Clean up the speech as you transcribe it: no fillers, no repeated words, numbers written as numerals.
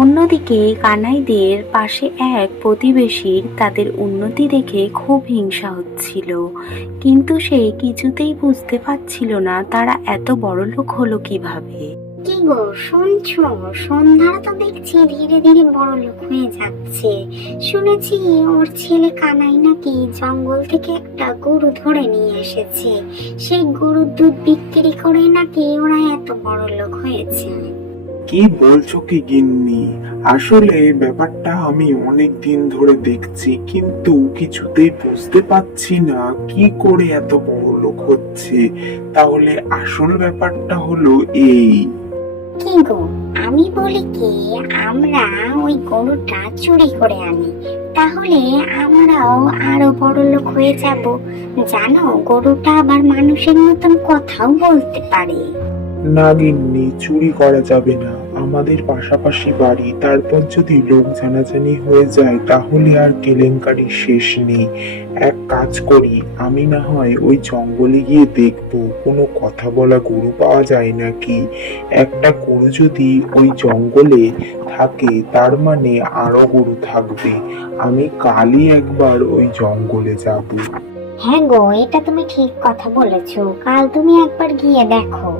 অন্যদিকে কানাইদের পাশে এক প্রতিবেশীর তাদের উন্নতি দেখে খুব হিংসা হচ্ছিল, কিন্তু সে কিছুতেই বুঝতে পারছিল না তারা এত বড়লোক হলো কিভাবে। কি গো শুনছো? সন্ধ্যারা তো দেখছি ধীরে ধীরে বড় লোক হয়ে যাচ্ছে। শুনেছি ওর ছেলে কানাই নাকি জঙ্গল থেকে একটা গরু ধরে নিয়ে এসেছে। সেই গরুর দুধ বিক্রি করে নাকি ওরা এত বড় লোক হয়েছে। কি বলছো কি গিন্নি? আসলে ব্যাপারটা আমি অনেক দিন ধরে দেখছি, কিন্তু কিছুতেই বুঝতে পারছি না কি করে এত বড় লোক হচ্ছে। তাহলে আসল ব্যাপারটা হলো এই। কি গো, আমি বলি কি, আমরা ওই গরুটা চুরি করে আনি, তাহলে আমরাও আরো বড় লোক হয়ে যাব। জানো, গরুটা আবার মানুষের মতন কথাও বলতে পারে। না গিন্নি, চুরি করা যাবে না। আমাদের পাশাপাশি বাড়ি, তারপর যদি লোক জানাজানি হয়ে যায় তাহলে আর কেলেঙ্কারি শেষ নেই। এক কাজ করি, আমি না হয় ওই জঙ্গলে গিয়ে দেখবো কোনো কথা বলা গরু পাওয়া যায় নাকি। একটা গরু যদি ওই জঙ্গলে থাকে তার মানে আরো গরু থাকবে। আমি কালই একবার ওই জঙ্গলে যাবো। হ্যাঁ গো, এটা তুমি ঠিক কথা বলেছো, কাল তুমি একবার গিয়ে দেখো।